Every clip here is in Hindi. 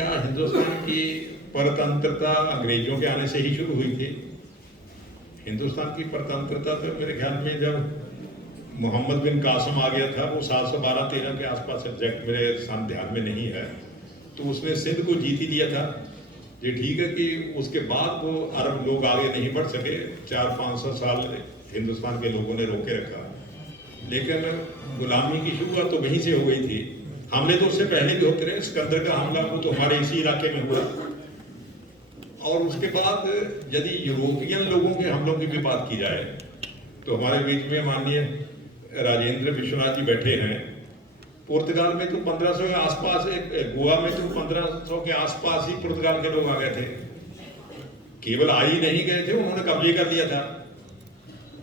देखा, हिंदुस्तान की परतंत्रता अंग्रेजों के आने से ही शुरू हुई थी। हिंदुस्तान की परतंत्रता तो मेरे ख्याल में जब मोहम्मद बिन कासिम आ गया था, वो 712-13 के आसपास, एग्जैक्ट मेरे सान ध्यान में नहीं है, तो उसने सिंध को जीत ही लिया था। ये ठीक है कि उसके बाद वो अरब लोग आगे नहीं बढ़ सके, 400-500 साल हिंदुस्तान के लोगों ने रोके रखा, लेकिन गुलामी की शुरुआत तो वहीं से हो गई थी। हमले तो उससे पहले भी होते रहे, सिकंदर का हमला वो तो हमारे इसी इलाके में हुआ, और उसके बाद यदि यूरोपियन लोगों के हमलों की भी बात की जाए तो हमारे बीच में माननीय राजेंद्र विश्वनाथ जी बैठे हैं। पुर्तगाल में तो 1500 के आसपास, गोवा में तो 1500 के आसपास ही पुर्तगाल के लोग आ गए थे। केवल आ ही नहीं गए थे, उन्होंने कब्जे कर लिया था,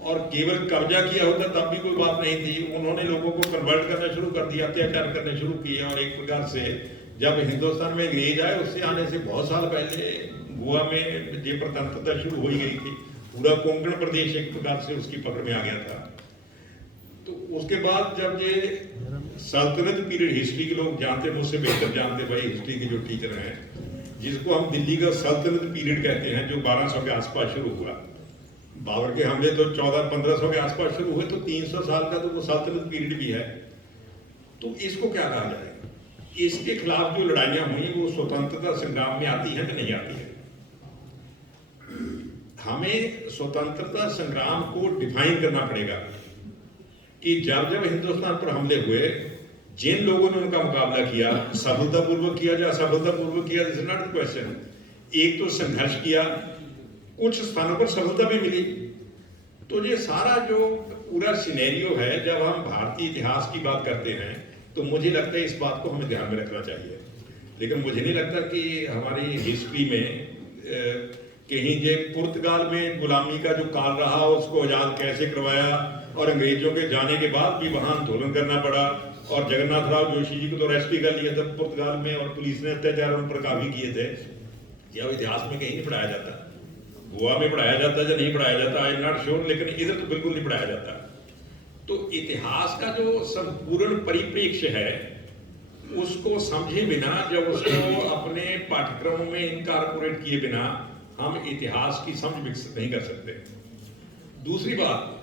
और केवल कब्जा किया होता तब भी कोई बात नहीं थी। उन्होंने लोगों को कन्वर्ट करना शुरू कर दिया, अत्याचार करने शुरू किए, और एक प्रकार से जब हिंदुस्तान में अंग्रेज आए उससे आने से बहुत साल पहले गोवा में ये प्रतंत्रता शुरू हो ही गई थी। पूरा कोंकण प्रदेश एक प्रकार से उसकी पकड़ में आ गया था। तो उसके बाद जब ये सल्तनत पीरियड, हिस्ट्री के लोग जानते, मुझसे बेहतर जानते भाई, हिस्ट्री के जो टीचर हैं, जिसको हम दिल्ली का सल्तनत पीरियड कहते हैं, जो 1200 के आसपास शुरू हुआ। बाबर के हमले तो 1400-1500 के आसपास शुरू हुए, तो 300 साल का तो वो सल्तनत पीरियड भी है। तो इसको क्या कहा जाए? इसके खिलाफ जो लड़ाइयां हुई वो स्वतंत्रता संग्राम में आती है कि नहीं आती है? हमें स्वतंत्रता संग्राम को डिफाइन करना पड़ेगा कि जब जब हिंदुस्तान पर हमले हुए, जिन लोगों ने उनका मुकाबला किया, सफलतापूर्वक किया या असफलतापूर्वक किया, this is not the question. एक तो संघर्ष किया, कुछ स्थानों पर सफलता भी मिली। तो ये सारा जो पूरा सिनेरियो है, जब हम भारतीय इतिहास की बात करते हैं तो मुझे लगता है इस बात को हमें ध्यान में रखना चाहिए। लेकिन मुझे नहीं लगता कि हमारी हिस्ट्री में कहीं ये पुर्तगाल में गुलामी का जो काल रहा उसको आजाद कैसे करवाया, और अंग्रेजों के जाने के बाद भी वहां आंदोलन करना पड़ा, और जगन्नाथ राव जोशी जी को तो अरेस्ट भी कर लिया था पुर्तगाल में, और पुलिस ने अत्याचार उन पर काफी किए थे। यह इतिहास में कहीं नहीं पढ़ाया जाता। गोवा में पढ़ाया जाता या नहीं पढ़ाया जाता, आई एम नॉट श्योर, लेकिन इधर तो बिल्कुल नहीं पढ़ाया जाता। तो इतिहास का जो संपूर्ण परिप्रेक्ष्य है उसको समझे बिना, जब उसको अपने पाठ्यक्रमों में इनकॉर्पोरेट किए बिना हम इतिहास की समझ विकसित नहीं कर सकते। दूसरी बात,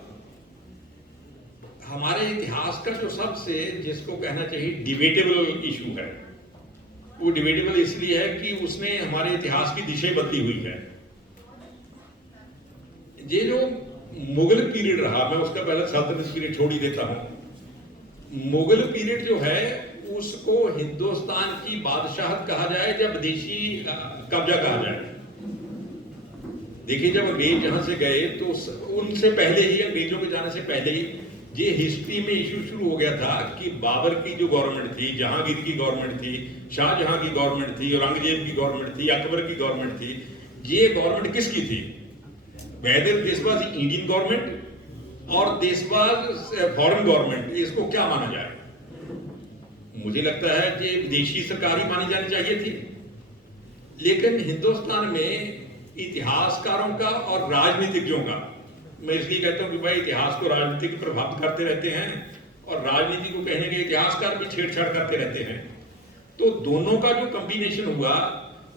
हमारे इतिहास का जो सबसे, जिसको कहना चाहिए डिबेटेबल इशू है, वो डिबेटेबल इसलिए है कि उसने हमारे इतिहास की दिशा बदली हुई है। ये जो मुगल पीरियड रहा, मैं उसका पहले सल्तनत पीरियड छोड़ ही देता हूं। मुगल पीरियड जो है उसको हिंदुस्तान की बादशाहत कहा जाए या विदेशी कब्जा कहा जाए। देखिए, जब अंग्रेज यहां से गए तो उनसे पहले ही, अंग्रेजों के जाने से पहले ही ये हिस्ट्री में इशू शुरू हो गया था कि बाबर की जो गवर्नमेंट थी, जहांगीर की गवर्नमेंट थी, शाहजहां की गवर्नमेंट थी, औरंगजेब की गवर्नमेंट थी, अकबर की गवर्नमेंट थी। ये गवर्नमेंट किसकी थी? Whether this was Indian government और दिस वाज फॉरेन गवर्नमेंट। इसको क्या माना जाए? मुझे लगता है कि विदेशी सरकार ही मानी जानी चाहिए थी। लेकिन हिंदुस्तान में इतिहासकारों का और राजनीतिज्ञों का, मैं इसलिए कहता हूं कि भाई इतिहास को राजनीति को प्रभावित करते रहते हैं, और राजनीति को कहने के इतिहासकार भी छेड़छाड़ करते रहते हैं। तो दोनों का जो कॉम्बिनेशन हुआ,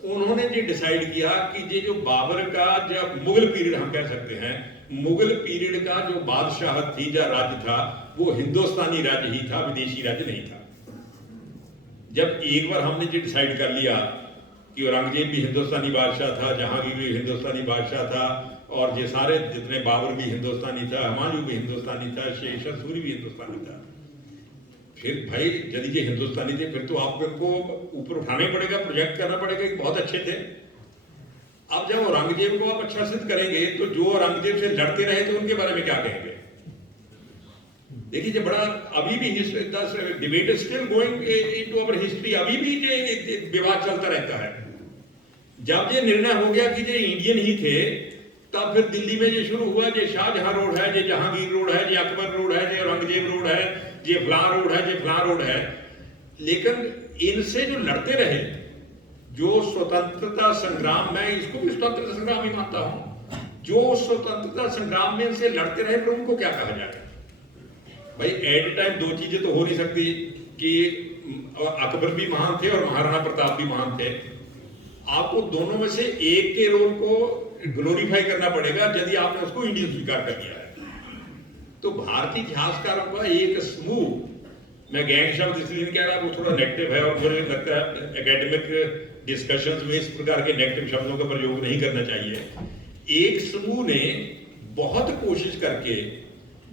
उन्होंने ये डिसाइड किया कि ये जो बाबर का, जब मुगल पीरियड हम कह सकते हैं, मुगल पीरियड का जो बादशाहत थी या राज्य था, वो हिंदुस्तानी राज्य ही था, विदेशी राज्य नहीं था। जब एक बार हमने ये डिसाइड कर लिया कि औरंगजेब भी हिंदुस्तानी बादशाह था, जहांगीर भी हिंदुस्तानी बादशाह था, और ये सारे जितने, बाबर भी हिंदुस्तानी था, हुमायूं भी हिंदुस्तानी था, शेर शाह सूरी भी हिंदुस्तानी था, फिर भाई यदि ये हिंदुस्तानी थे फिर तो आपको इनको ऊपर उठाना ही पड़ेगा, प्रोजेक्ट करना पड़ेगा कि बहुत अच्छे थे। अब जब औरंगजेब को आप अच्छा सिद्ध करेंगे तो जो औरंगजेब से लड़ते रहे तो उनके बारे में क्या कहेंगे? देखिए, जब बड़ा अभी भी debate is still going into our history, अभी भी ये विवाद चलता रहता है। जब ये निर्णय हो गया कि ये इंडियन ही थे, तब फिर दिल्ली में ये शुरू हुआ, ये शाहजहां रोड है, ये जहांगीर रोड है, ये अकबर रोड है, ये औरंगजेब रोड है, ये फलां रोड है, ये फलां रोड है। लेकिन इनसे जो लड़ते रहे, जो स्वतंत्रता संग्राम, मैं इसको भी स्वतंत्रता संग्राम ही मानता हूं, जो स्वतंत्रता संग्राम में इनसे लड़ते रहे, फिर उनको क्या कहा जाए? भाई एट ए टाइम दो चीजें तो हो नहीं सकती कि अकबर भी महान थे और महाराणा प्रताप भी महान थे। आपको दोनों में से एक के रोल को ग्लोरीफाई करना पड़ेगा यदि आपने उसको इंडियन स्वीकार कर लिया है। तो भारतीय इतिहासकारों का एक समूह, मैं गैंग शब्द इसलिए नहीं कह रहा, वो थोड़ा नेगेटिव है और मुझे लगता है एकेडमिक डिस्कशंस में इस प्रकार के नेगेटिव शब्दों का प्रयोग नहीं करना चाहिए। एक समूह ने बहुत कोशिश करके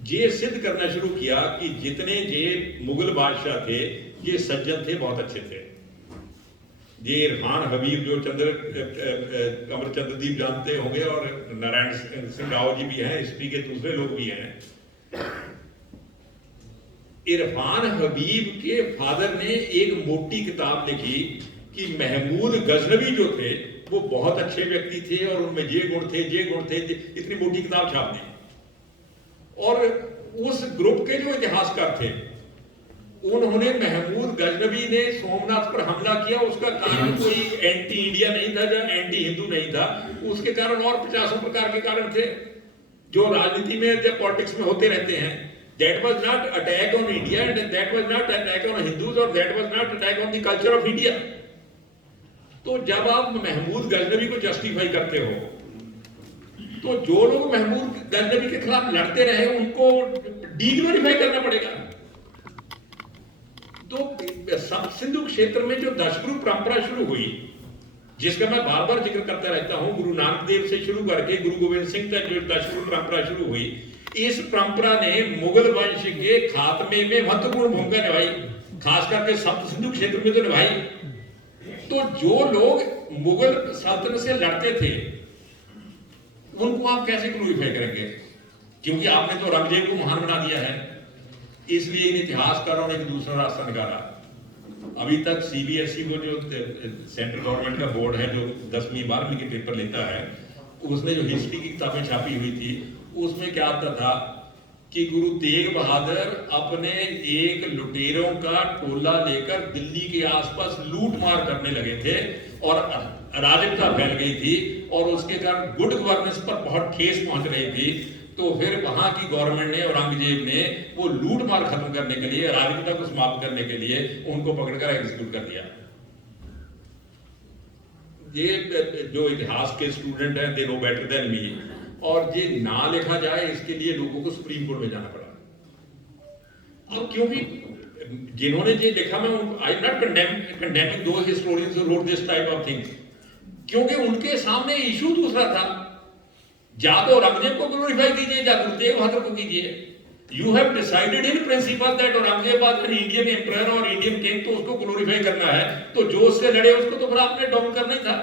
ये सिद्ध करना शुरू किया कि जितने ये मुगल बादशाह थे ये सज्जन थे, बहुत अच्छे थे। ये इरफान हबीब जो कमर चंद्रदीप जानते होंगे, और नारायण सिंह राव जी भी हैं, हिस्ट्री के दूसरे लोग भी हैं। इरफान हबीब के फादर ने एक मोटी किताब लिखी कि महमूद गजनवी जो थे वो बहुत अच्छे व्यक्ति थे और उनमें ये गुण थे, ये गुण थे, इतनी मोटी किताब छाप दी। और उस ग्रुप के जो इतिहासकार थे उन्होंने महमूद गजनवी ने सोमनाथ पर हमला किया, उसका कारण कोई एंटी इंडिया नहीं था या एंटी हिंदू नहीं था, उसके कारण और 50 प्रकार के कारण थे जो राजनीति में या पॉलिटिक्स में होते रहते हैं। That was not attack on India, and that was not attack on Hindus, or that was not attack on the culture of India. तो जब आप महमूद गजनवी को जस्टिफाई करते हो, तो जो लोग महमूद गजनवी के खिलाफ लड़ते रहे उनको डीग्लोरीफाई करना पड़ेगा। तो सब सिंधु क्षेत्र में जो दशगुरु परंपरा शुरू हुई, जिसका मैं बार बार जिक्र करता रहता हूं, गुरु नानक देव से शुरू करके गुरु गोविंद सिंह तक जो दशगुरु परंपरा शुरू हुई, इस परंपरा ने मुगल वंश के खात्मे में महत्वपूर्ण भूमिका निभाई, खास करके सप्त सिंधु क्षेत्र में तो निभाई। तो जो लोग मुगल सल्तनत से लड़ते थे उनको आप कैसे ग्लोरीफाई करेंगे? क्योंकि आपने तो औरंगजेब को महान बना दिया है, इसलिए इन इतिहासकारों ने एक दूसरा रास्ता निकाला। अभी तक सीबीएसई को जो सेंट्रल गवर्नमेंट का बोर्ड है जो 10वीं 12वीं के पेपर लेता है, उसने जो हिस्ट्री की किताबें छापी हुई थी उसमें क्या आता था कि गुरु तेग बहादुर अपने एक लुटेरों का टोला लेकर दिल्ली के आसपास लूट मार करने लगे थे और अराजकता फैल गई थी और उसके कारण गुड गवर्नेंस पर बहुत ठेस पहुंच रही थी। तो फिर वहां की गवर्नमेंट ने, औरंगजेब ने, वो लूट मार खत्म करने के लिए, अराजकता को समाप्त करने के लिए उनको पकड़कर एग्जीक्यूट कर दिया। ये जो इतिहास के स्टूडेंट हैं they know better than me, और ये ना लिखा जाए इसके लिए लोगों को सुप्रीम कोर्ट में जाना पड़ा। अब क्योंकि जिन्होंने ये लिखा, मैं I am not condemning those historians who wrote this type of things, क्योंकि उनके सामने इशू दूसरा था। या तो औरंगजेब को ग्लोरीफाई कीजिए या गुरु तेग बहादुर को कीजिए। You have decided in principle that Aurangzeb was an Indian emperor और इंडियन किंग, तो उसको ग्लोरीफाई करना है, तो जो उससे लड़े उसको तो फिर आपने डाउन करना ही था।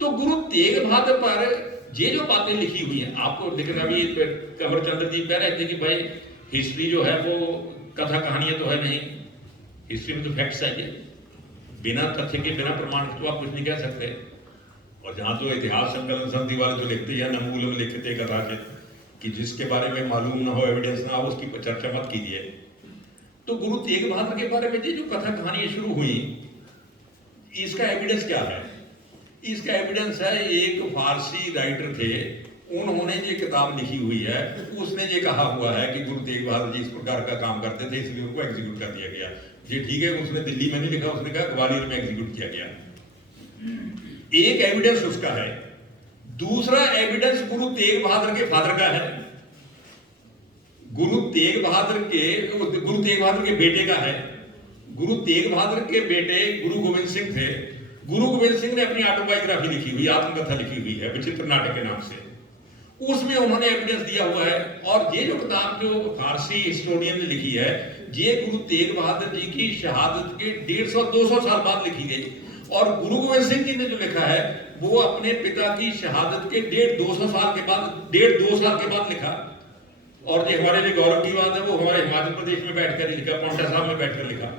तो गुरु तेग बहादुर पर ये जो बातें लिखी हुई हैं आपको, लेकिन अभी कमर चंद्र जी कह रहे थे कि भाई हिस्ट्री जो है वो कथा कहानियां तो है नहीं, हिस्ट्री में तो फैक्ट्स है, बिना तथ्य के बिना प्रमाण के तो आप कुछ नहीं कह सकते। और जहां तो इतिहास संकलन संधि वाले जो लिखते हैं न मूलम लिखते कदाचित, कि जिसके बारे में मालूम ना हो, एविडेंस ना हो, उसकी चर्चा मत कीजिए। तो गुरु तेग बहादुर के बारे में ये जो कथा कहानियां शुरू हुई, इसका एविडेंस क्या है? इसका एविडेंस है, एक फारसी राइटर थे, उन्होंने ये किताब लिखी हुई है, उसने ये कहा हुआ है कि गुरु तेग बहादुर जी इस प्रकार का काम करते थे इसलिए उनको एग्जीक्यूट कर दिया गया। ये ठीक है, उसने दिल्ली में नहीं लिखा, उसने कहा ग्वालियर में एग्जीक्यूट किया गया। एक एविडेंस उसका है। दूसरा एविडेंस गुरु तेग बहादुर के फादर का है, गुरु तेग बहादुर के बेटे का है। गुरु तेग बहादुर के बेटे गुरु गोविंद सिंह थे। गुरु गोविंद सिंह ने अपनी ऑटोबायोग्राफी लिखी हुई, आत्मकथा लिखी हुई है विचित्र नाटक के नाम से, उसमें उन्होंने एविडेंस दिया हुआ है। और ये जो किताब जो फारसी हिस्टोरियन ने लिखी है, ये गुरु तेग बहादुर जी की शहादत के 150-200 साल बाद लिखी गई। और गुरु गोविंद सिंह जी ने जो लिखा है वो अपने पिता की शहादत के 150-200 साल के बाद, 1.5-2 साल के बाद लिखा। और ये हमारे लिए गौरव की बात है, वो हमारे हिमाचल प्रदेश में बैठकर ही लिखा, पांवटा साहब में बैठकर लिखा।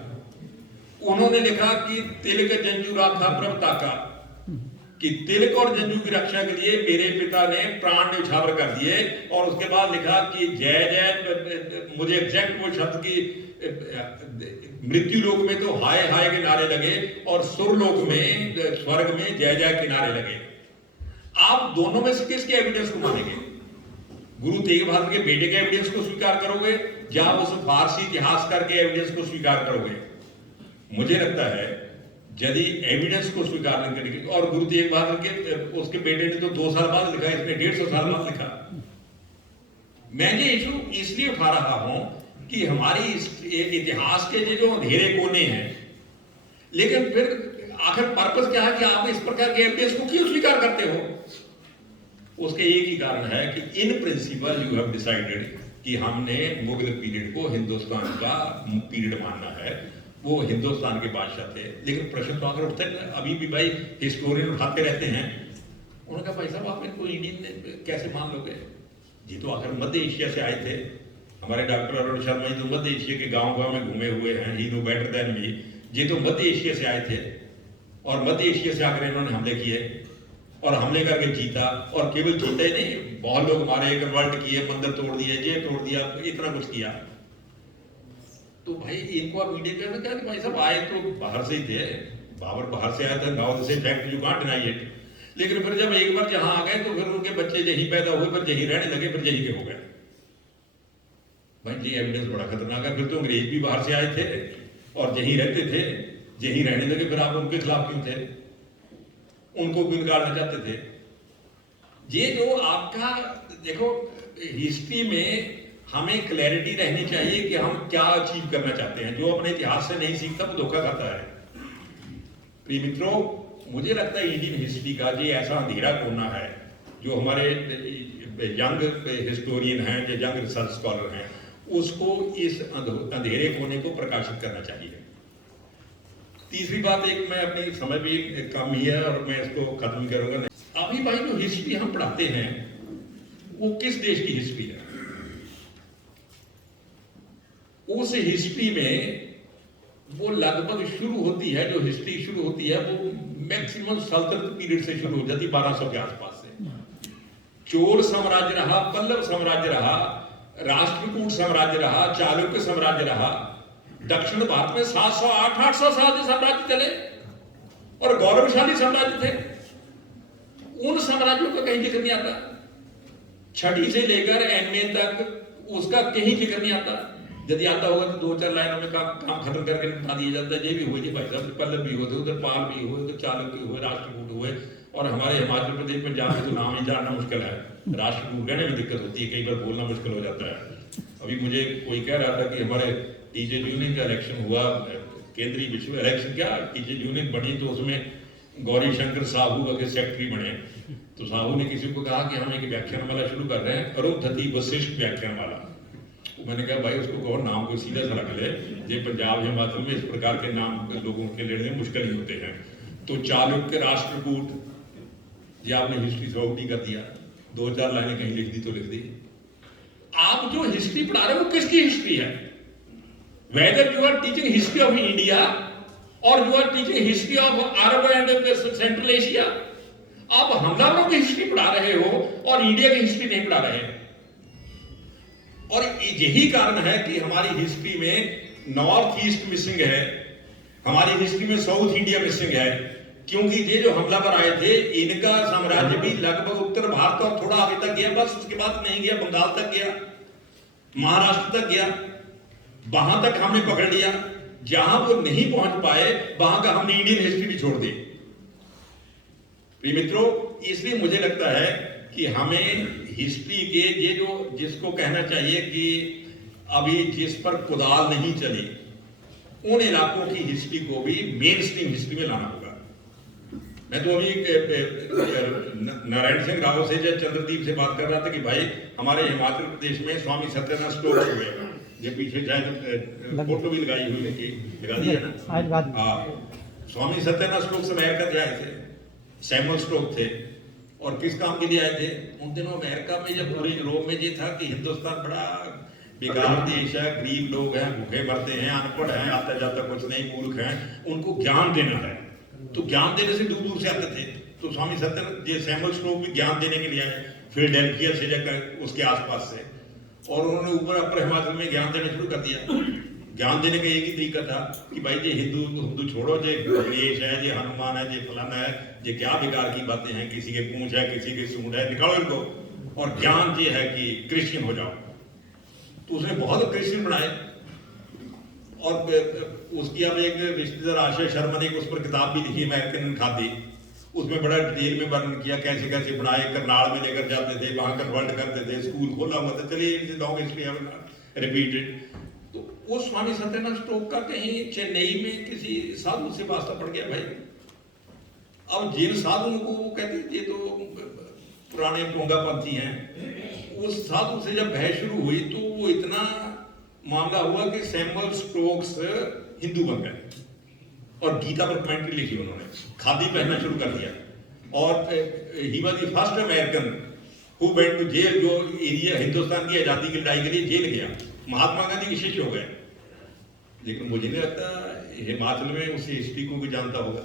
उन्होंने लिखा कि तिलक जंजू राखा प्रभ ताका, कि तिलक और जंजू की रक्षा के लिए मेरे पिता ने प्राण न्यौछावर कर दिए। और उसके बाद लिखा कि जय जय, मुझे एग्जैक्ट वो शब्द की, मृत्यु लोक में तो हाय हाय के नारे लगे और सुरलोक में, स्वर्ग में जय जय के नारे लगे। आप दोनों में से किसके एविडेंस को मानेंगे? गुरु तेग बहादुर के बेटे के एविडेंस को स्वीकार करोगे या उस फारसी इतिहासकार के एविडेंस को स्वीकार करोगे? मुझे लगता है यदि एविडेंस को स्वीकार नहीं करेगी, और गुरु तेग बहादुर के उसके बेटे ने तो 2 साल बाद लिखा, इसने 150 साल बाद लिखा। मैं ये इशू इसलिए उठा रहा हूं कि हमारी इतिहास के जो अंधेरे कोने हैं, लेकिन फिर आखिर पर्पस क्या है कि आप इस प्रकार के एविडेंस को क्यों स्वीकार करते हो? उसके एक ही कारण है कि in principle you have decided कि हमने मुगल पीरियड को हिंदुस्तान का पीरियड मानना है। वो हिंदुस्तान के बादशाह थे, लेकिन प्रश्न तो आकर उठते हैं, अभी भी भाई हिस्टोरियन उठाते रहते हैं। उन्होंने कहा भाई साहब आप इनको इंडियन कैसे मान लोगे? जी तो आखिर मध्य एशिया से आए थे। हमारे डॉक्टर अरुण शर्मा जी तो मध्य एशिया के गांव में घूमे हुए हैं, ही नो बेटर देन मी। ये तो मध्य एशिया से आए थे और मध्य एशिया से आकर इन्होंने हमले किए और हमले करके जीता, और केवल जीता ही नहीं, बहुत लोग हमारे कन्वर्ट किए, मंदिर तोड़ दिए, ये तोड़ दिया, इतना कुछ किया। तो भाई इनको आप मीडिया में क्या कि भाई साहब आए तो बाहर से ही थे, बाबर बाहर से आया था, नाउ से fact you can't deny it. लेकिन फिर जब एक बार जहां आ गए तो फिर उनके बच्चे यही पैदा हुए, फिर यही रहने लगे, फिर यही के हो गए। भाई ये एविडेंस बड़ा खतरनाक है। फिर तो अंग्रेज भी बाहर से आए थे और यही रहते थे, यही रहने लगे, फिर आप उनके खिलाफ क्यों थे? उनको क्यों निकालना चाहते थे? ये जो आपका देखो, हिस्ट्री में हमें क्लैरिटी रहनी चाहिए कि हम क्या अचीव करना चाहते हैं। जो अपने इतिहास से नहीं सीखता वो धोखा खाता है। प्रिय मित्रों, मुझे लगता है इंडियन हिस्ट्री का ये ऐसा अंधेरा कोना है जो हमारे यंग हिस्टोरियन हैं, जो यंग रिसर्च स्कॉलर हैं, उसको इस अंधेरे कोने को प्रकाशित करना चाहिए। तीसरी बात, एक मैं अपनी समय भी कम ही है और मैं इसको खत्म करूंगा। अभी भाई जो हिस्ट्री हम पढ़ाते हैं वो किस देश की हिस्ट्री है? उस हिस्ट्री में वो लगभग शुरू होती है, जो हिस्ट्री शुरू होती है वो मैक्सिमम सल्तनत पीरियड से शुरू हो जाती है, 1200 के आसपास से। चोल साम्राज्य रहा, पल्लव साम्राज्य रहा, राष्ट्रकूट साम्राज्य रहा, चालुक्य साम्राज्य रहा। दक्षिण भारत में 700 800 साल के साम्राज्य चले और गौरवशाली साम्राज्य थे। उन साम्राज्यों का कहीं जिक्र नहीं आता। छठी से लेकर एमए तक उसका कहीं जिक्र नहीं आता। यदि आता होगा तो 2-4 लाइनों में काम खत्म करके बता दिया जाता है। ये भी हुए जी भाई साहब, पल्लव भी होते, उधर पाल भी हुए, उधर चालुक्य हुए, राष्ट्रकूट हुए, और हमारे हिमाचल प्रदेश पंजाब में तो नाम ही जानना मुश्किल है। राष्ट्रकूट कहने में दिक्कत होती है, कई बार बोलना मुश्किल हो जाता है। अभी मुझे कोई कह रहा था कि हमारे टीचर यूनियन का इलेक्शन हुआ, केंद्रीय विश्व इलेक्शन, क्या टीचर यूनियन बनी तो उसमें गौरी शंकर साहू के सेक्रेटरी बने। तो साहू ने किसी को कहा कि हम एक व्याख्यानमाला शुरू कर रहे हैं, अरुंधति वशिष्ठ व्याख्यानमाला। मैंने कहा भाई उसको कहो नाम को सीधा सा रख ले, ये पंजाब हिमाचल में इस प्रकार के नाम लोगों के लेने में मुश्किल ही होते हैं। तो चालुक्य, राष्ट्रकूट, ये आपने हिस्ट्री से आउट ही कर दिया। 2-4 लाइनें कहीं लिख दी तो लिख दी। आप जो हिस्ट्री पढ़ा रहे हो वो किसकी हिस्ट्री है? Whether you are teaching history of India और you are teaching history of Arab and central Asia, आप हमलावरों की हिस्ट्री पढ़ा रहे हो और इंडिया की हिस्ट्री नहीं पढ़ा रहे। और यही कारण है कि हमारी हिस्ट्री में नॉर्थ ईस्ट मिसिंग है, हमारी हिस्ट्री में साउथ इंडिया मिसिंग है। क्योंकि ये जो हमलावर आए थे, इनका साम्राज्य भी लगभग उत्तर भारत और थोड़ा आगे तक गया, बस उसके बाद नहीं गया, बंगाल तक गया, महाराष्ट्र तक गया, वहां तक हमने पकड़ लिया। जहां वो नहीं पहुंच पाए वहां का हमने इंडियन हिस्ट्री भी छोड़ दी। प्रिय मित्रों, इसलिए मुझे लगता है कि हमें हिस्ट्री के ये जो जिसको कहना चाहिए कि अभी जिस पर कुदाल नहीं चली, उन इलाकों की हिस्ट्री को भी मेन स्ट्रीम हिस्ट्री में लाना होगा। मैं तो अभी नारायण सिंह राव से या चंद्रदीप से बात कर रहा था कि भाई हमारे हिमाचल प्रदेश में स्वामी सत्यनारायण स्टोर हुए, ये पीछे शायद फोटो भी लगाई हुई है, लगा दी है ना? हाँ, स्वामी सत्यनारायण स्टोर से अमेरिका से आए थे, सैमुअल स्टोक थे, और किस काम के लिए आए थे? उन दिनों अमेरिका में जब पूरे यूरोप में ये था कि हिंदुस्तान बड़ा बेकार देश है, गरीब लोग हैं, भूखे मरते हैं, अनपढ़ हैं, आता जाता कुछ नहीं, मूर्ख हैं, उनको ज्ञान देना है। तो ज्ञान देने से दूर दूर से आते थे। तो स्वामी सत्यनारायण सैमुअल स्टोक भी ज्ञान देने के लिए आए, फिलाडेल्फिया से जाकर उसके आसपास से, और उन्होंने ऊपर अपर हिमाचल में ज्ञान देना शुरू कर दिया। ज्ञान देने का एक ही तरीका था कि भाई ये हिंदू छोड़ो, ये गणेश है, ये हनुमान है, ये फलाना है, ये क्या बेकार की बातें हैं, किसी के पूंछ है, किसी के सूंड है, निकालो इनको, और ज्ञान ये है कि क्रिश्चियन हो जाओ। तो उसने बहुत क्रिश्चियन बनाए, और उसकी अब एक रिश्तेदार आशा शर्मा ने उस पर किताब भी लिखी, अमेरिकन खादी। उसमें बड़ा डिटेल में वर्णन किया कैसे कैसे बनाए, करनाल में लेकर जाते थे, वहाँ कन्वर्ट करते थे, स्कूल खोला हुआ था। चलिए इट्स लॉन्ग हिस्ट्री रिपीटेड। तो उस स्वामी सत्यानंद स्टोक का कहीं चेन्नई में किसी साधु से वास्ता पड़ गया भाई। अब जिन साधुओं को वो कहते थे तो पुराने पोंगापंथी हैं, उस साधु से जब बहस शुरू हुई तो वो इतना मामला हुआ कि सैमुअल स्टोक्स हिंदू बन गए और गीता पर कमेंट्री लिखी उन्होंने, खादी पहनना शुरू कर दिया। और ही was the first American who went to jail, जो एरिया हिंदुस्तान की आज़ादी की लड़ाई के लिए जेल गया। महात्मा गांधी के शिष्य हो गए। लेकिन मुझे नहीं लगता हिमाचल में उस हिस्ट्री को भी जानता होगा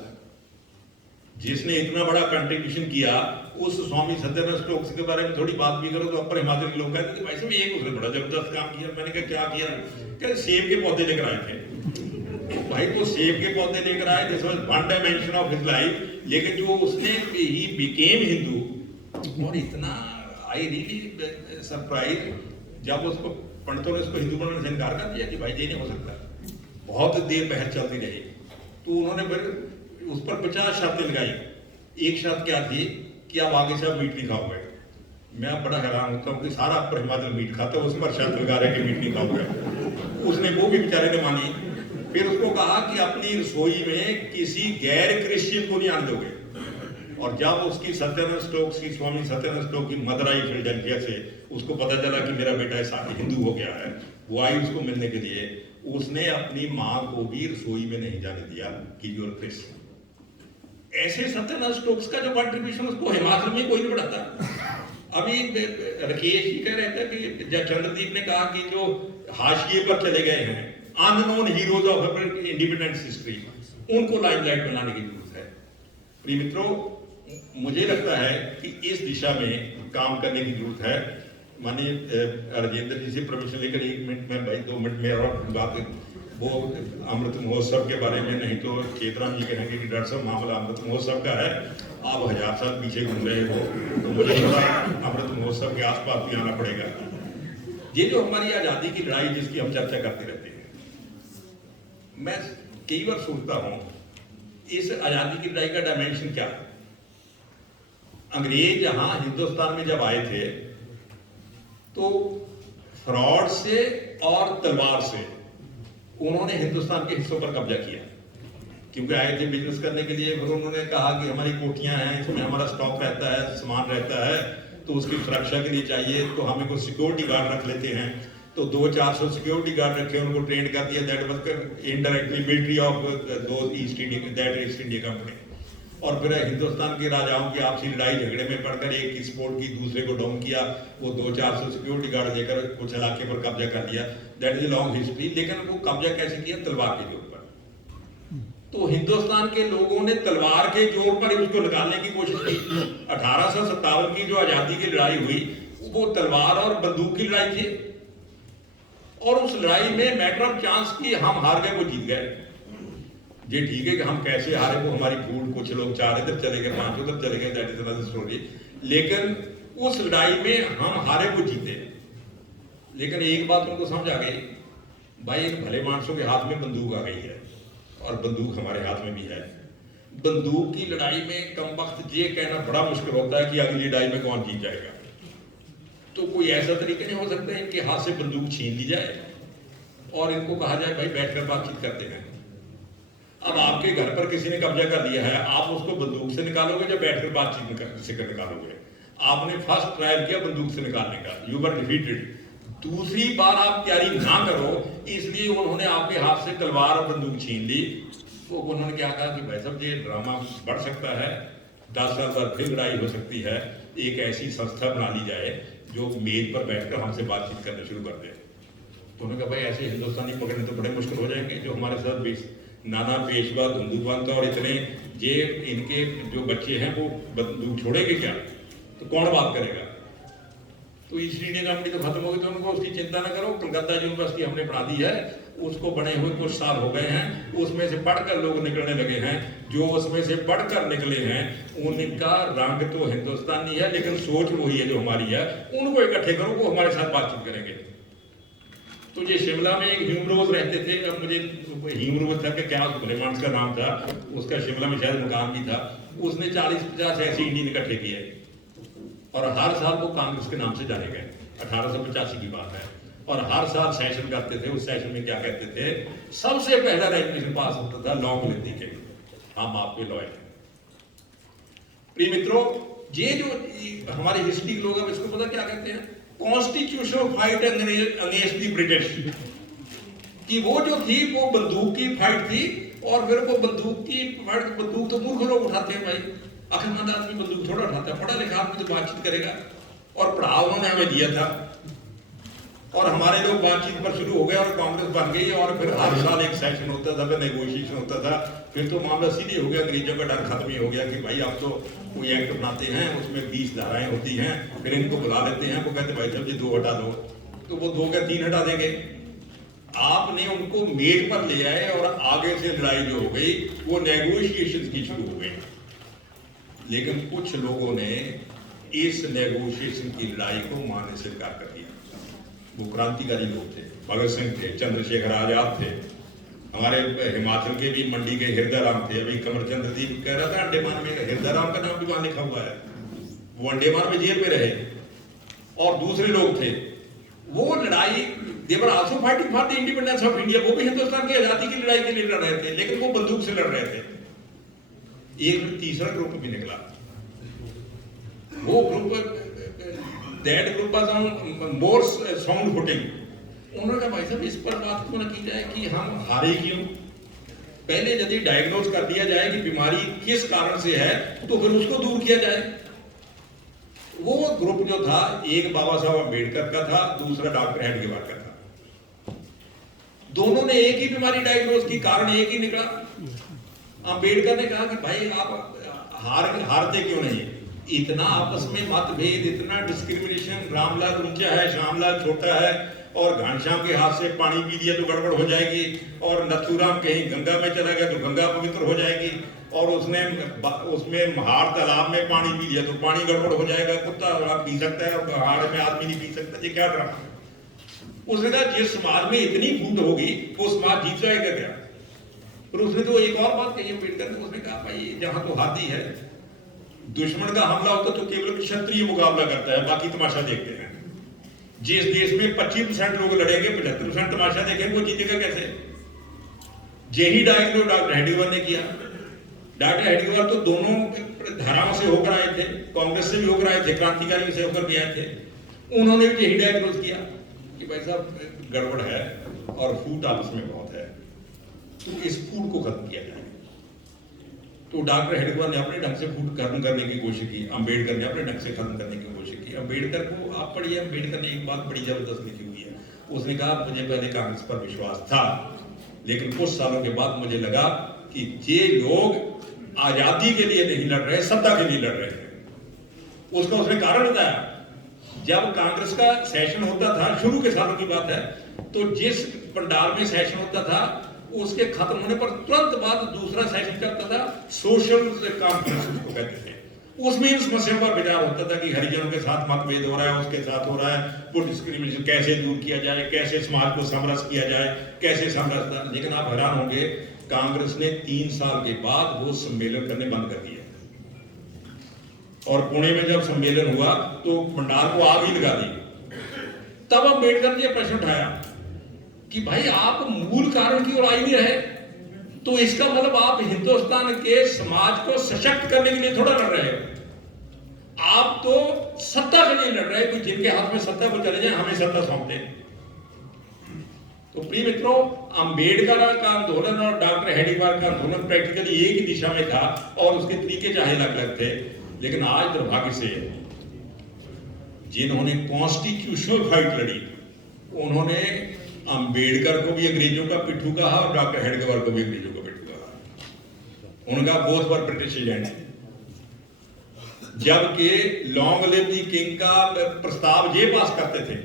जिसने इतना बड़ा कंट्रीब्यूशन किया। उस स्वामी सत्यानंद स्टोक्स के बारे में थोड़ी बात भी करो तो अपर हिमाचल के लोग कहते थे भाई साहब एक उसने बड़ा जबरदस्त काम किया। मैंने कहा क्या किया? कहते सेब के पौधे लेकर आए थे। भाई तो सेब के पौधे लेकर आए, this was one dimension of his life. लेकिन जो उसने ही बिकेम हिंदू, और इतना आई रियली सरप्राइज जब उसको पंडितों ने उसको हिंदू बनने से इनकार कर दिया कि भाई ये नहीं हो सकता। बहुत देर बहस चलती रही तो उन्होंने फिर उस पर 50 शर्तें लगाई। एक शर्त क्या थी कि आप आगे से आप मीट नहीं खाओगे। मैं बड़ा हैरान होता हूँ कि सारा अपर हिमाचल मीट खाता है, उस पर शर्त लगा रहे कि मीट नहीं खाओगे। उसने वो भी बेचारे ने मानी। फिर उसको कहा कि अपनी रसोई में किसी गैर क्रिश्चियन को नहीं आने दोगे। और जब उसकी सत्यानंद स्टोक्स की स्वामी सत्यानंद स्टोक की मदर आई फिलाडेल्फिया से, उसको पता चला कि मेरा बेटा ऐसा हिंदू हो गया है, वो आई उसको मिलने के लिए। उसने अपनी माँ को भी रसोई में नहीं जाने दिया कि यूर क्रिश्चियन। ऐसे सत्यानंद स्टोक्स का जो कंट्रीब्यूशन उसको हिमाचल में कोई नहीं बढ़ाता। अभी राकेश जी कह रहे थे कि जब चंद्रदीप ने कहा कि जो हाशिए पर चले गए हैं, unknown heroes of independence history, उनको लाइमलाइट बनाने की जरूरत है। प्रिय मित्रों, मुझे लगता है कि इस दिशा में काम करने की जरूरत है। माननीय राजेंद्र जी से परमिशन लेकर 1 मिनट में, भाई 2 मिनट में और बात वो अमृत महोत्सव के बारे में, नहीं तो चेतराम जी कहेंगे कि डॉक्टर साहब मामला अमृत महोत्सव का है, आप 1000 साल पीछे घूम रहे हो, तो मुझे थोड़ा अमृत महोत्सव के आसपास भी आना पड़ेगा। ये जो हमारी आज़ादी की लड़ाई जिसकी हम चर्चा करते रहते हैं, मैं कई बार सोचता हूँ इस आज़ादी की लड़ाई का डायमेंशन क्या है। अंग्रेज यहाँ हिंदुस्तान में जब आए थे तो फ्रॉड से और तलवार से उन्होंने हिंदुस्तान के हिस्सों पर कब्जा किया, क्योंकि आए थे बिजनेस करने के लिए। फिर उन्होंने कहा कि हमारी कोठियां हैं, इसमें हमारा स्टॉक रहता है, सामान रहता है, तो उसकी सुरक्षा के लिए चाहिए तो हमें कुछ सिक्योरिटी गार्ड रख लेते हैं। तो 200-400 सिक्योरिटी गार्ड रखे, उनको ट्रेन कर दिया। That was indirectly military of दो ईस्ट इंडिया कंपनी। और फिर हिंदुस्तान के राजाओं की आपसी लड़ाई झगड़े में पड़कर एक स्पोर्ट की दूसरे को डाउन किया, वो 200-400 सिक्योरिटी गार्ड देकर कुछ इलाके पर कब्जा कर लिया। That is a long history. लेकिन वो कब्जा कैसे किया? तलवार के जोर पर। तो हिंदुस्तान के लोगों ने तलवार के जोर पर उसको निकालने की कोशिश की। 1857 की जो आजादी की लड़ाई हुई वो तलवार और बंदूक की लड़ाई थी, और उस लड़ाई में मैटर ऑफ चांस की हम हार गए, वो जीत गए। ये ठीक है कि हम कैसे हारे, वो हमारी भूल, कुछ लोग 4 इधर चले गए, 5 उधर चले गए, दैट इज अनदर स्टोरी। लेकिन उस लड़ाई में हम हारे, वो जीते। लेकिन एक बात उनको समझ आ गई, भाई एक भले मानसों के हाथ में बंदूक आ गई है और बंदूक हमारे हाथ में भी है। बंदूक की लड़ाई में कम वक्त ये कहना बड़ा मुश्किल होता है कि अगली लड़ाई में कौन जीत जाएगा। तो कोई ऐसा तरीका नहीं हो सकता इनके हाथ से बंदूक छीन ली जाए और इनको कहा जाए भाई बैठकर बातचीत करते हैं। अब आपके घर पर किसी ने कब्जा कर लिया है, आप उसको बंदूक से निकालोगे या बैठकर बातचीत से निकालोगे? आपने फर्स्ट ट्रायल किया बंदूक से निकालने का, यू वर डिफीटेड। दूसरी बार आप तैयारी ना करो, इसलिए उन्होंने आपके हाथ से तलवार और बंदूक छीन ली। तो उन्होंने क्या कहा कि भाई साहब ये ड्रामा बढ़ सकता है, 10 साल बाद फिर लड़ाई हो सकती है, एक ऐसी संस्था बना ली जाए जो मेज पर बैठकर हमसे बातचीत करना शुरू कर दे। तो उन्होंने कहा भाई ऐसे हिंदुस्तानी पकड़ने तो बड़े मुश्किल हो जाएंगे, जो हमारे साथ नाना पेशवा धुंधुपंत और इतने ये इनके जो बच्चे हैं वो बंदूक छोड़ेंगे क्या? तो कौन बात करेगा? तो ईस्ट इंडिया कंपनी तो खत्म होगी, तो उनको उसकी चिंता ना करो। कलकत्ता यूनिवर्सिटी हमने पढ़ा दी है, उसको बने हुए कुछ साल हो गए हैं, उसमें से पढ़कर लोग निकलने लगे हैं। जो उसमें से पढ़कर निकले हैं उनका रंग तो हिंदुस्तानी है, लेकिन सोच वही है जो हमारी है। उनको इकट्ठे करो, वो हमारे साथ बातचीत करेंगे। तो ये शिमला में एक ह्यूमरोज रहते थे, अब मुझे ह्यूमरोज था कि क्या सुलेमान का नाम था, उसका शिमला में शायद मकान भी था। उसने 40-50 ऐसे इंडियन इकट्ठे किए और हर साल वो कांग्रेस के नाम से जाने गए। 1885 की बात है। और हर साल सेशन करते थे। उस सेशन में क्या कहते थे, सबसे पहला रेजोल्यूशन पास होता था लॉ को लेने के, हम आप पे लॉयल हैं। प्रिय मित्रों, ये जो हमारी हिस्ट्री के लोग हैं इसको पता क्या कहते हैं, constitutional fight against the British. कि वो जो थी वो बंदूक की फाइट थी, और फिर वो बंदूक की फाइट, बंदूक तो मूर्ख लोग उठाते हैं भाई, अक्लमंद आदमी बंदूक थोड़ा उठाता है, पढ़ा लिखा आदमी तो बातचीत करेगा। और पढ़ा उन्होंने हमें दिया था, और हमारे लोग बातचीत पर शुरू हो गए और कांग्रेस बन गई। और फिर हर साल एक सेशन होता था, फिर नेगोशिएशन होता था, फिर तो मामला सीधे हो गया, अंग्रेजों का डर खत्म ही हो गया कि भाई आप तो कोई एक्ट बनाते हैं, उसमें 20 धाराएं होती हैं, फिर इनको बुला लेते हैं, वो कहते भाई साहब ये 2 हटा दो, तो वो 2 क्या 3 हटा देंगे। आपने उनको मेज पर ले आए और आगे से लड़ाई जो हो गई वो नेगोशिएशन की शुरू हो गई। लेकिन कुछ लोगों ने इस नेगोशिएशन की लड़ाई को मानने से इनकार कर दिया। वो क्रांतिकारी लोग थे, भगत सिंह थे, चंद्रशेखर आजाद थे, हमारे हिमाचल के भी मंडी के हृदयराम थे। अभी कमरचंद्र जी कह रहा था अंडमान में हृदयराम का नाम भी वहां लिखा हुआ है, वो अंडमान में जेल में रहे। और दूसरे लोग थे, वो लड़ाई they were also fighting for the independence of India, वो भी हिंदुस्तान की आजादी की लड़ाई के लिए लड़ रहे थे, लेकिन वो बंदूक से लड़ रहे थे। एक तीसरा ग्रुप भी निकला, वो group that group was on more sound footing. उन्होंने कहा भाई साहब इस पर बात क्यों ना की जाए कि हम हारे क्यों, पहले यदि डायग्नोज कर दिया जाए कि बीमारी किस कारण से है तो फिर उसको दूर किया जाए। वो ग्रुप जो था, एक बाबा साहब अम्बेडकर का था, दूसरा डॉक्टर हेडगेवार का था। दोनों ने एक ही बीमारी डायग्नोज की, कारण एक ही निकला। अम्बेडकर ने कहा कि भाई आप हारते क्यों नहीं, इतना आपस में मतभेद, इतना डिस्क्रिमिनेशन, रामलाल ऊंचा है, श्यामलाल छोटा है, और घनश्याम के हाथ से पानी पी दिया तो गड़बड़ हो जाएगी, और नथुराम कहीं गंगा में चला गया तो गंगा पवित्र हो जाएगी, और उसमें महार तालाब में पानी पी दिया तो पानी गड़बड़ हो जाएगा, कुत्ता पी सकता है और पहाड़ में आदमी नहीं पी सकता, ये क्या ड्रामा। उसने कहा जिस समाज में इतनी फूट होगी वो समाज जीत जाएगा क्या। पर उसने तो एक और बात कही अम्बेडकर ने, उसने कहा भाई जहां तो हाथी है, दुश्मन का हमला होता तो केवल क्षत्रिय मुकाबला करता है, बाकी तमाशा देखते हैं। जिस देश में 25% लोग लड़ेंगे, 75% तमाशा देखेंगे, वो जीतेगा कैसे। यही डायग्नोज डॉक्टर हेडगेवार ने किया। डॉक्टर हेडगेवार तो दोनों धाराओं से होकर आए थे, कांग्रेस से भी होकर आए थे, क्रांतिकारी से होकर भी आए थे। उन्होंने भी यही डायग्नोज किया कि भाई साहब गड़बड़ है और फूट आपस में बहुत है, तो इस फूट को खत्म किया जाए। तो डॉक्टर हेडगेवार ने अपने ढंग से फूट खत्म करने की कोशिश की, अम्बेडकर ने अपने ढंग से खत्म करने की कोशिश की। अम्बेडकर को आप पढ़िए, अम्बेडकर ने एक बात बड़ी जबरदस्त लिखी हुई है। उसने कहा मुझे पहले कांग्रेस पर विश्वास था, लेकिन कुछ सालों के बाद मुझे लगा कि ये लोग आजादी के लिए नहीं लड़ रहे, सत्ता के लिए लड़ रहे हैं। उसका उसने कारण बताया। जब कांग्रेस का सेशन होता था, शुरू के सालों की बात है, तो जिस पंडाल में सेशन होता था उसके खत्म होने पर तुरंत बाद दूसरा सेशन चलता था, सोशल कॉन्फ्रेंस उसको कहते थे। उसमें इन समस्याओं पर विचार होता था कि हरिजनों के साथ मतभेद हो रहा है, उसके साथ हो रहा है, वो डिस्क्रिमिनेशन कैसे दूर किया जाए, कैसे समाज को समरस किया जाए, कैसे समरसता। लेकिन आप हैरान होंगे, कांग्रेस ने 3 साल के बाद वो सम्मेलन करने बंद कर दिया, और पुणे में जब सम्मेलन हुआ तो पंडाल को आग ही लगा दी। तब अम्बेडकर ने प्रश्न उठाया कि भाई आप मूल कारण की ओर आ ही नहीं रहे, तो इसका मतलब आप हिंदुस्तान के समाज को सशक्त करने के लिए थोड़ा लड़ रहे हो, आप तो सत्ता के लिए लड़ रहे हैं कि जिनके हाथ में सत्ता वो चले जाए, हमें सत्ता सौंप दें। तो प्रिय मित्रों, अम्बेडकर का आंदोलन और डॉक्टर हेडगेवार का आंदोलन प्रैक्टिकली एक ही दिशा में था और उसके तरीके चाहे अलग अलग थे। लेकिन आज दुर्भाग्य से जिन्होंने कॉन्स्टिट्यूशनल फाइट लड़ी, उन्होंने अम्बेडकर को भी अंग्रेजों का पिट्ठू कहा और डॉक्टर हेडगेवार को भी अंग्रेजों का पिट्ठू कहा। उनका बोथ पर ब्रिटिश एजेंट, जबकि लॉन्ग लिव द किंग का प्रस्ताव ये पास करते थे।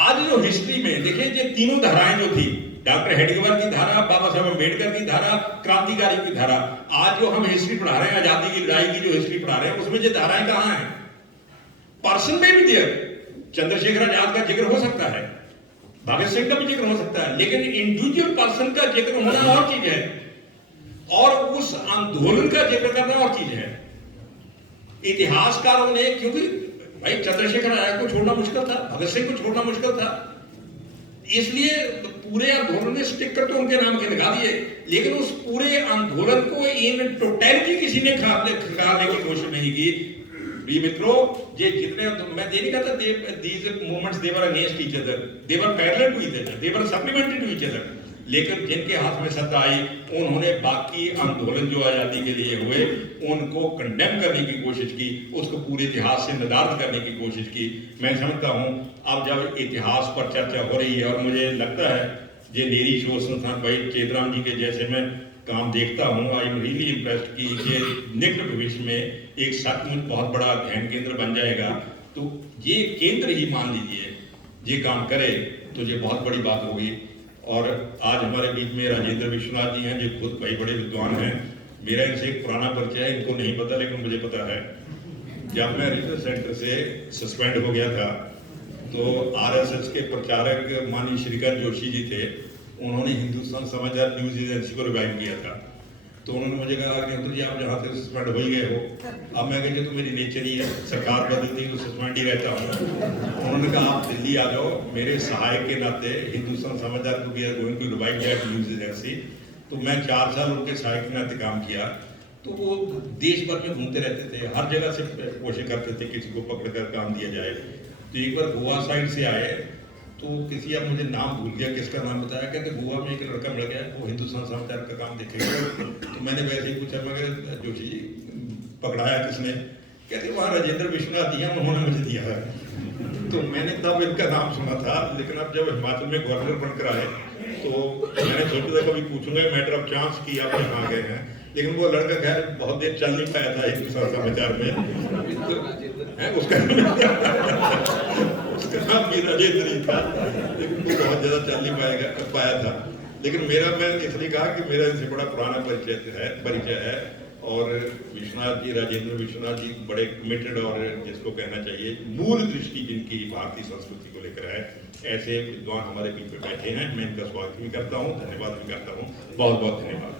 आज जो हिस्ट्री में देखिए, ये तीनों धाराएं जो थी, डॉक्टर हेडगेवार की धारा, बाबा साहब अम्बेडकर की धारा, क्रांतिकारी की धारा, आज जो हम हिस्ट्री पढ़ा रहे हैं, आजादी की लड़ाई की जो हिस्ट्री पढ़ा रहे हैं, उसमें ये धाराएं कहां हैं। पर्सन में भी दिया चंद्रशेखर आजाद का जिक्र हो सकता है, भगत सिंह का भी जिक्र हो सकता है, लेकिन इंडिविजुअल पर्सन का जिक्र होना और चीज है, और उस आंदोलन का जिक्र करना और चीज है। इतिहासकारों ने, क्योंकि भाई चंद्रशेखर आजाद को छोड़ना मुश्किल था, भगत सिंह को छोड़ना मुश्किल था, इसलिए पूरे आंदोलन ने स्टिकर तो उनके नाम के लगा दिए, लेकिन उस पूरे आंदोलन को इन टोटलिटी किसी ने खिलाने की कोशिश नहीं की। भी मित्रों, ये जितने, मैं ये नहीं कहता these movements they were against each other, they were parallel to each other, they were supplementary to each other, लेकिन जिनके हाथ में सत्ता आई उन्होंने बाकी आंदोलन जो आजादी के लिए हुए उनको कंडेम करने की कोशिश की, उसको पूरे इतिहास से नदारद करने की कोशिश की। मैं समझता हूँ अब जब इतिहास पर चर्चा हो रही है, और मुझे लगता है ये नेरी शोध संस्थान भाई चेतराम जी के जैसे मैं काम देखता हूँ, आई एम रियली इम्प्रेस्ड कि ये निकट भविष्य में एक सचमुच बहुत बड़ा ध्यान केंद्र बन जाएगा। तो ये केंद्र ही मान लीजिए ये काम करे तो ये बहुत बड़ी बात होगी। और आज हमारे बीच में राजेंद्र विश्वनाथ जी हैं, जो खुद भाई बड़े विद्वान हैं। मेरा इनसे एक पुराना परिचय है, इनको नहीं पता लेकिन मुझे पता है। जब मैं रिसर्च सेंटर से सस्पेंड हो गया था तो आरएसएस के प्रचारक माननीय श्रीकांत जोशी जी थे, उन्होंने हिंदुस्तान समाचार न्यूज एजेंसी को रिवाइव किया था। तो उन्होंने मुझे कहा कि जी आप जहाँ से सस्पेंड हो ही गए हो। अब मैं कहा तो मेरी नेचर ही है, सरकार बदलती तो सस्पेंड ही रहता हूँ। उन्होंने कहा आप दिल्ली आ जाओ, मेरे सहायक के नाते हिंदुस्तान समाचार को we are going to revive that news agency. तो मैं 4 साल उनके सहायक के नाते काम किया। तो वो देश भर में घूमते रहते थे, हर जगह से कोशिश करते थे किसी को पकड़ कर काम दिया जाए। तो एक बार गोवा साइड से आए तो किसी, अब मुझे नाम भूल गया किसका नाम बताया, कहते गोवा में एक लड़का मिल गया वो हिंदुस्तान समाचार का काम देखेगा। तो मैंने वैसे ही पूछा, मैं जोशी जी पकड़ाया किसने? कहते वहाँ राजेंद्र विश्वनाथ जी हैं, उन्होंने मुझे दिया है। तो मैंने तब इनका नाम सुना था, लेकिन अब जब हिमाचल में गवर्नर बनकर आए तो मैंने सोचा था कभी पूछूंगा, मैटर ऑफ चांस की आप यहाँ गए हैं। लेकिन वो लड़का खैर बहुत देर चल नहीं पाया था हिंदुस्तान समाचार में, तो उसका नाम भी राजेंद्र ही था, लेकिन वो बहुत ज्यादा चल नहीं पाया था। लेकिन मेरा, मैं इसलिए कहा कि मेरा इनसे बड़ा पुराना परिचय है। और विश्वनाथ जी, राजेंद्र विश्वनाथ जी बड़े कमिटेड और जिसको कहना चाहिए मूल दृष्टि जिनकी भारतीय संस्कृति को लेकर है, ऐसे विद्वान हमारे बीच में बैठे हैं। मैं इनका स्वागत भी करता हूँ, धन्यवाद भी करता हूँ। बहुत बहुत धन्यवाद।